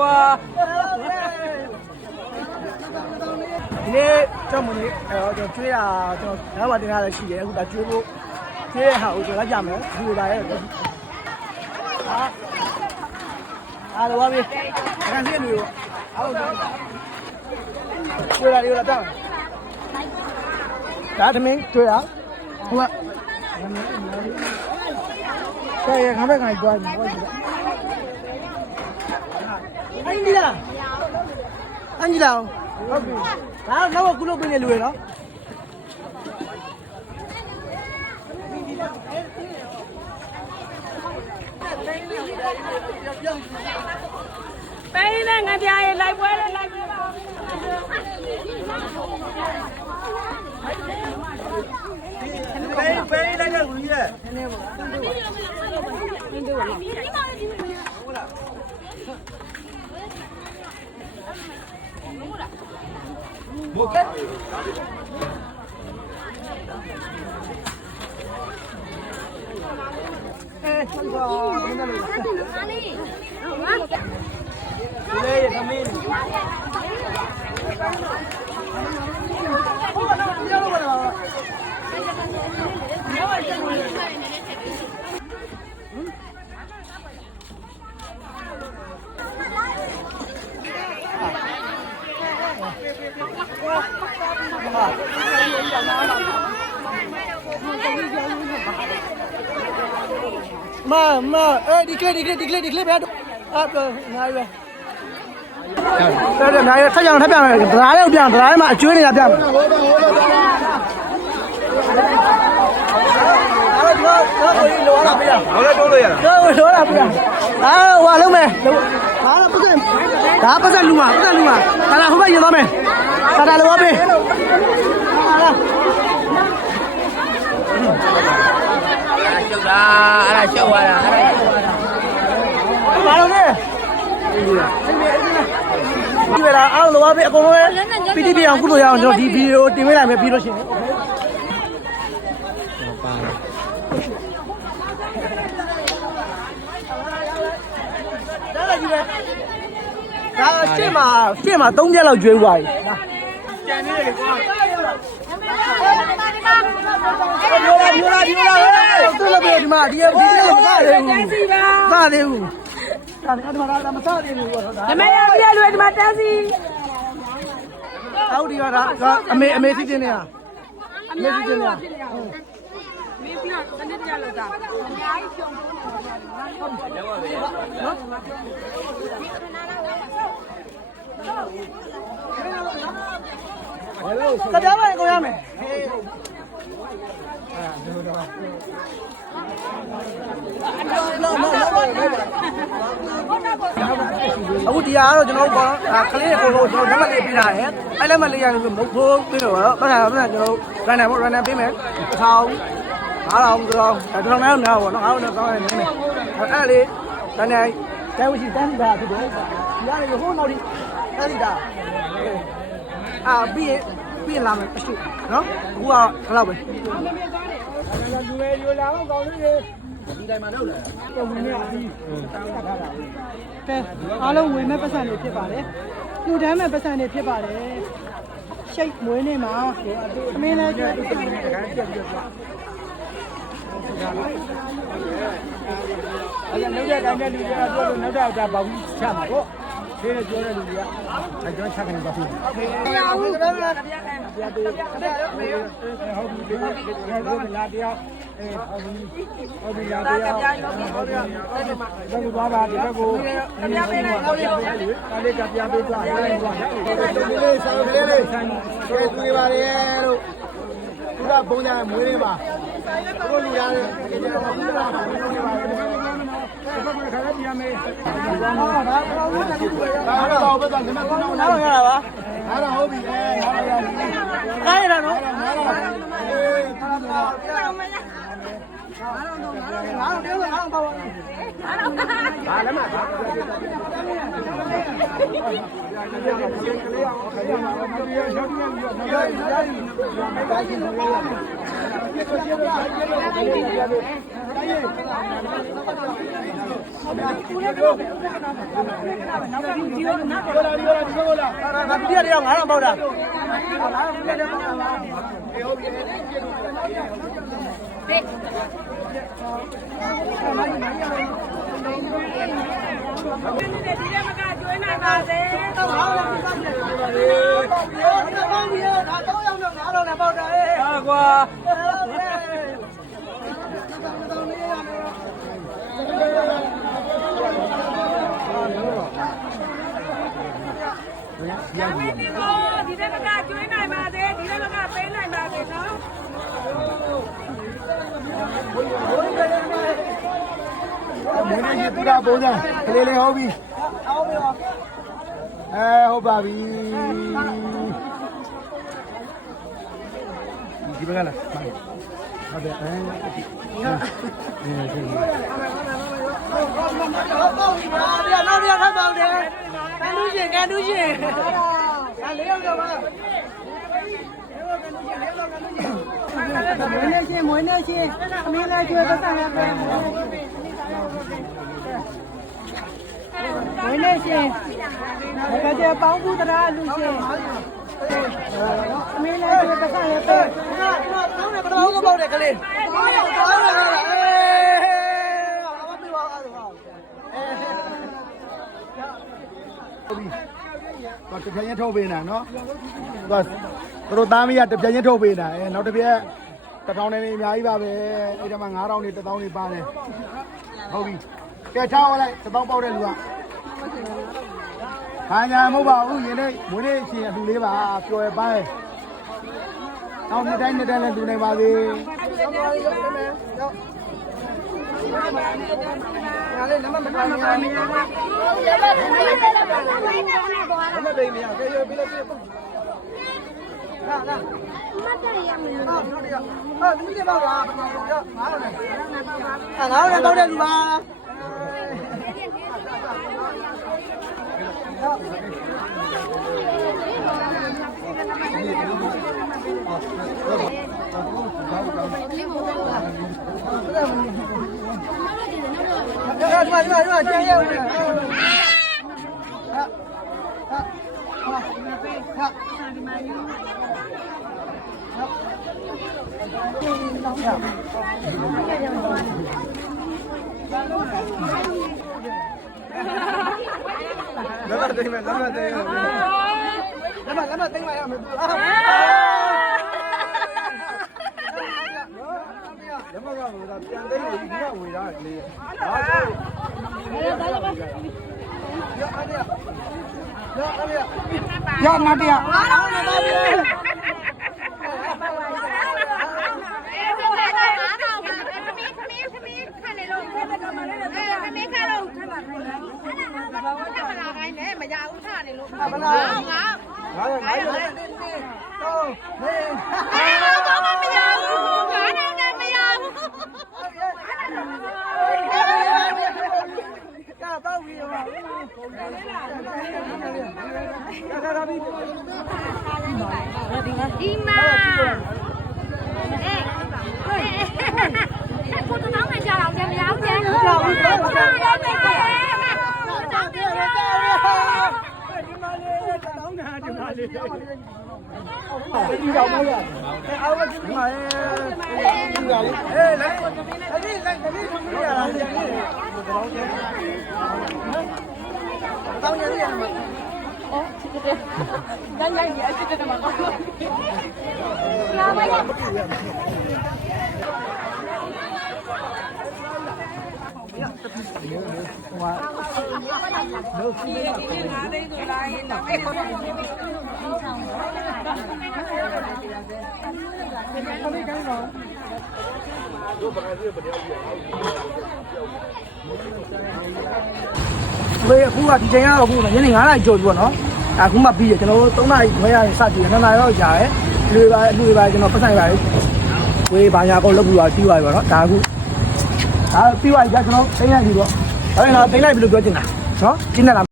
ကွာဒီနေ့ကျွန်တော်မနေ့ကျွန်တော်ကျွေးတာကျွန်တော်ဓာတ်ပါတင်ရလည်းရှိတယ်အခုဒါကျွေးဖို့ကျွေးရဟာကိုကျွန်တော်ကြမယ်ဒီလိုပါရဲ့အားလုံးပါပြီခံစီနေရောအားလုံးကျွေးရတယ်တော့တောင်းဒါသမင်းကျွေးရဟိုကဆယ်ရခါပဲခိုင်ကြွားပြီဟုတ်ပြီအင်ဂျီလာဟုတ်ပြီဒါတော့ကုလို့ပြနေလူရနော်ပေးနဲ့ငါပြားရဲ့လိုက်ပွဲနဲ့လိုက်ပွဲပါပေးလိုက်တဲ့လူကြီးရဲ့နည်းနည်းပေါ့ဘုတ်ဆက်ပါမင်းတို့လေသမီးမဒီကလေးပဲအာနိုင်ပဲတဲ့နိုင်ထက်ကြအောင်ထပ်ပြမယ်ဒရားလေးကိုပြန်ဒရားလေးမှာအကျွေးနေတာပြမယ်အဲ့တော့လိုလာပြရအောင်လည်းတိုးလို့ရတာလိုလာပြအာဟိုလုံးမယ်ဒါတော့ပတ်စံလူမှာဒါလာဟိုဘက်ရင်သွားမယ်ဒါလောပေးဟာလားရှုပ်တာအဲ့ဒါရှုပ်သွားတာဘာလို့လဲဒီပဲလားအားလုံးလောပေးအကုန်လုံးပီတီပြအောင်ကုလို့ရအောင်ကျွန်တော်ဒီဗီဒီယိုတင်ပေးလိုက်မယ်ပြီးလို့ရှိရင်ပါဒါလည်းကြီးပဲဒါရှင်းမှာ3ချက်လောက်ကျွေးသွားပြီကြံနေတယ်ကွာဒီလိုသူ့လည်းပဲဒီမှာဒီမစားသေးဘူးစားသေးဘူးဒါကဒီမှာမစားသေးဘူးတော့ဒါဓမရပြည့်လွယ်ဒီမှာတန်းစီအော်ဒီကအမေသိချင်းနေရအမေသိချင်းနေရမင်းပြတနေ့ကြလောက်တာအများကြီးဖြုံကကြပါရင်ကိုရမယ်အခုဒီကတော့ကျွန်တော်တို့ကလေးတွေကိုကျွန်တော်လက်မလေးပေးတာရယ်အဲ့လက်မလေးရတယ်မဟုတ်ဘူးပြီးတော့ပတ်တာကျွန်တော်ရန်နယ်ပေးမယ်1000 5000တော့တော်တော်များများပေါ့နော်အားလုံးကောင်းတယ်နည်းနည်းအဲ့လေးတန်းတိုင်းတိုင်းဝရှိတန်းတာဖြစ်တယ်ဒီကနေဟိုနောက်ဒီအဲ့ဒီတာပြီးလာမယ်အရှိနော်အခုကဘယ်လောက်ပဲလူပဲလူလာတော့ကောင်းလေးဒီတိုင်းမှာတော့လာပုံမင်းနဲ့အပြီးတောင်းထားတာကဲအားလုံးဝေမဲ့ပတ်စံတွေဖြစ်ပါတယ်လူတန်းမဲ့ပတ်စံတွေဖြစ်ပါတယ်ရှိတ်မွေးနေမှာအမင်းလည်းကြွတခါပြက်ပြီးတော့အဲ့ဒါနောက်တဲ့တိုင်းတဲ့လူတွေကပြောလို့နောက်တော့ဒါပေါင်းချမှာပေါ့ဒီလိုပြောတဲ့လူတွေကအကျော်ချက်ကနေပါပြီโอเคဟုတ်ကဲ့ဟုတ်ပြီလာတရားဟုတ်ပြီလာတရားဘယ်လိုပါပါဒီဘက်ကိုတရားပေးလိုက်ဟုတ်တယ်ဒါလေးကပြပေးသွားရိုင်းသွားဒီလေးဆောင်းကလေးလေးဆန်းဆွဲတွေ့ပါလေလို့သူကပုံကြမွေးနေပါသူတို့လူရတယ်ဒီကတော့ဘူးလာပါဘူးနေပါဘူးဘယ်မှာခါရပြန်မေးဒါတော့ဘယ်တော့ဒီမှာနားရတာပါအဲ့ဒါဟုတ်ပြီလေကားရတာနော်ငါတော့တော့ဘာလဲမဘာ ပြည့်တယ်ငါတော့ပေါက်တာဒီနေ့မကကျွေးနိုင်ပါစေတော့ဟောင်းလည်းပတ်တယ်ပါလေပေါက်ပြီးတော့ဒါတော့ရောက်တော့ငါတော့လည်းပေါက်တာလေဟာကွာဒီမင်းဒီကိုဒီနေ့မကကျွေးနိုင်ပါစေဒီနေ့မကပေးနိုင်ပါစေနော်မင်းကြီးတူတာပုံစံကလေးလေးဟုတ်ပြီဟုတ်ပါပြီဒီဘက်ကလားဟုတ်တယ်နောက်ပြထပ်ပေါက်တယ်ကန်တူးရှင်လေးရောက်တော့ပါမွေးနေချင်းအမင်းလည်းကျွေးပတ်ဆိုင်ရပဲမွေးနေချင်းဒါကြပေါင်းဘူးတရားလူချင်းအမင်းလည်းကျွေးပတ်ဆိုင်ရပဲတောင်းတယ်ပထမဆုံးပေါက်တယ်ကလေးတောင်းတယ်တော့တပြင်းထုတ်ပေးနေတာနော်သူတို့သားမရတပြင်းထုတ်ပေးနေတာနောက်တစ်ပြက်1000နဲ့အများကြီးပါပဲအဲ့ဒါမှ9000နဲ့1000နဲ့ပါတယ်ဟုတ်ပြီကဲချောင်းလိုက်1000ပေါက်တဲ့လူကဟာညာမဟုတ်ပါဘူးယင်းနဲ့မွေးနေ့အချိန်အလူလေးပါပျော်ရပိုင်းနောက်နေ့တိုင်းလည်းလူနိုင်ပါသေးငါလေးနမမထားနေရမင်းမသိနေရကေရပြလိုက်ပြလာလာမတ်တယ်ရမင်းဟာဒီနေ့ပါလားငါလည်းတော့တယ်လူပါဒီမှာကျဲရဲဦးလာလာသိမ်းမယ်လာလာသိမ်းမယ်လာလာသိမ်းပါရမယ်ရမကဘူးဒါပြန်သိမ်းလို့ဒီကဝေတာလေဟာရငါတရားဒီမှာကိုတောင်းနေကြတော့ကြမရဘူးကျန်။ဟုတ်ဘူး။ဟုတ်တယ်။တောင်းနေကြတယ်။တောင်းနေကြတယ်။ဒီမှာလေတောင်းနေတာဒီမှာလေ။ဒီကြောင်မရအော်ဒီမှာဒီကလေးလိုက်အဲ့ဒီလိုက်ဒီထုံးရတာဒီလေးတောင်းရရမှာ哦，这个，咱家也是这么搞。拉吧呀。ဘယ်အခုကဒီချိန်ကတော့အခုညနေ9နာရီကျော်ပြီပေါ့နော်အခုမှပြီးရကျွန်တော်တို့3နာရီခွဲရတယ်စကြည့်2နာရီတော့ကြာတယ်လူတွေပါကျွန်တော်ပတ်ဆိုင်ပါတယ်ဝေးဘာညာကောလုပ်ပြီးတော့ပြီးသွားပြီပေါ့နော်ဒါအခုဒါပြီးသွားပြီကျွန်တော်သိလိုက်ပြီပေါ့ဒါပေမဲ့တော့သိလိုက်ပြီလို့ပြောချင်တာနော်ကျင်းနေလား